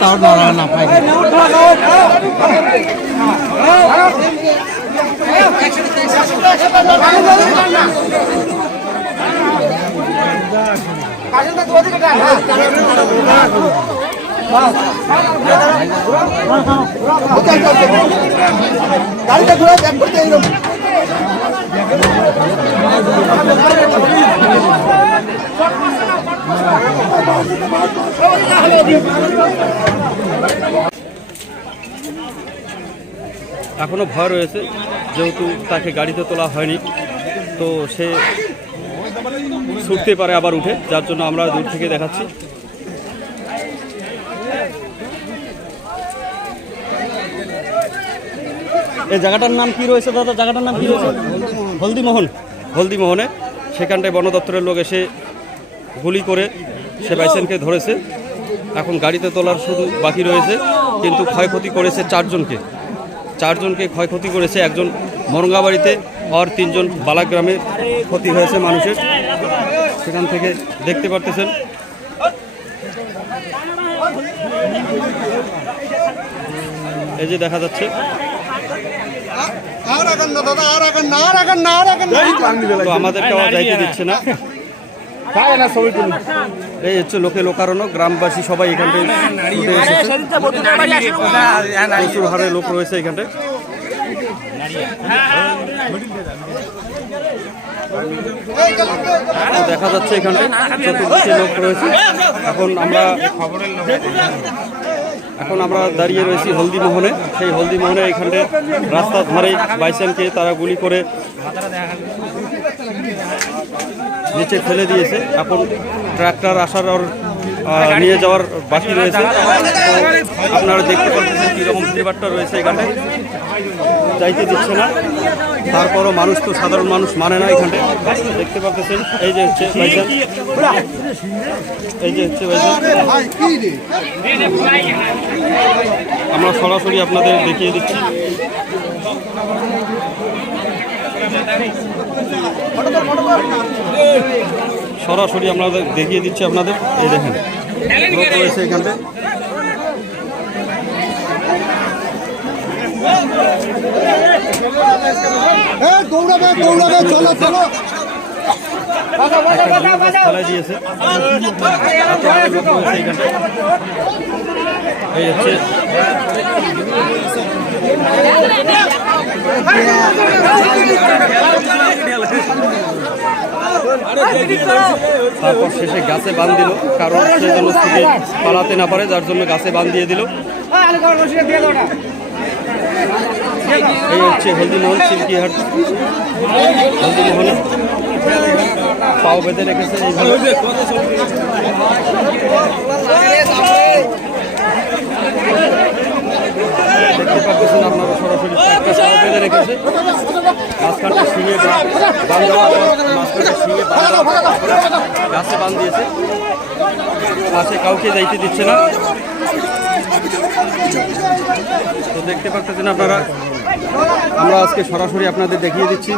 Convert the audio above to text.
তাও দাঁড়ায় না পাই গাড়িটা ঘুরে ব্যাক করতে এলাম এখনো ভয় রয়েছে, যেহেতু তাকে গাড়িতে তোলা হয়নি, তো সে ছুটতে পারে আবার উঠে, যার জন্য আমরা দূর থেকে দেখাচ্ছি। এই জায়গাটার নাম কি রয়েছে দাদা? জায়গাটার নাম কি রয়েছে? হলদিমোহন। হলদিমোহনে সেখানটায় বন দপ্তরের লোক এসে গুলি করে সে বাইসেনকে ধরেছে। এখন গাড়িতে তোলার শুধু বাকি রয়েছে, কিন্তু ক্ষয়ক্ষতি করেছে চারজনকে ক্ষয়ক্ষতি করেছে। একজন মরঙ্গাবাড়িতে আর 3 জন বালাগ্রামে ক্ষতি হয়েছে মানুষের। সেখান থেকে দেখতে পারতেছেন। এই যে দেখা যাচ্ছে, তো আমাদেরকে যাইতে দিচ্ছে না। এই হচ্ছে লোকে লোকারণ্য, গ্রামবাসী সবাই এখানটায় প্রচুর হারে লোক রয়েছে এখানটায়। দেখা যাচ্ছে এখানটায় চতুর্দিকে লোক রয়েছে। এখন আমরা দাঁড়িয়ে রয়েছি হলদিমোহনে। সেই হলদিমোহনে এখানটায় রাস্তার ধারে বাইসেনকে তারা গুলি করে নিচে ফেলে দিয়েছে। এখন ট্রাক্টর আসার আর নিয়ে যাওয়ার বাকি রয়েছে। তো আপনারা দেখতে পাচ্ছেন কীরকম ভিড়ভাট্টা রয়েছে এখানে, যাইতে দিচ্ছে না। তারপরও মানুষ তো সাধারণ মানুষ মানে না এখানে। দেখতে পাচ্ছেন এই যে হচ্ছে বাইসান, এই যে হচ্ছে বাইসান। আমরা সরাসরি আপনাদের দেখিয়ে দিচ্ছি। সরাসরি আমরা দেখিয়ে দিচ্ছি আপনাদের। এই দেখেন লোক রয়েছে এখানটায়। খেলায় দিয়েছে, এই হচ্ছে তারপর শেষে গাছে বাঁধ দিল, কারণ সে যেন থেকে পালাতে না পারে, যার জন্য গাছে বাঁধ দিয়ে দিল। এই হচ্ছে হলদিমোহন চিল্কিহাট। হলদিমোহনে পাও বেঁধে রেখেছে এইভাবে। দেখতে পাচ্ছেন আপনারা সরাসরি পাও বেঁধে রেখেছে। মাঝখানটা শিঙে বাঁধ দেওয়ার পর মাঝখানটা শিঙে গাছে বাঁধ দিয়েছে। পাশে কাউকে যাইতে দিচ্ছে না। তো দেখতে পাচ্ছেন আপনারা, আমরা আজকে সরাসরি আপনাদের দেখিয়ে দিচ্ছি।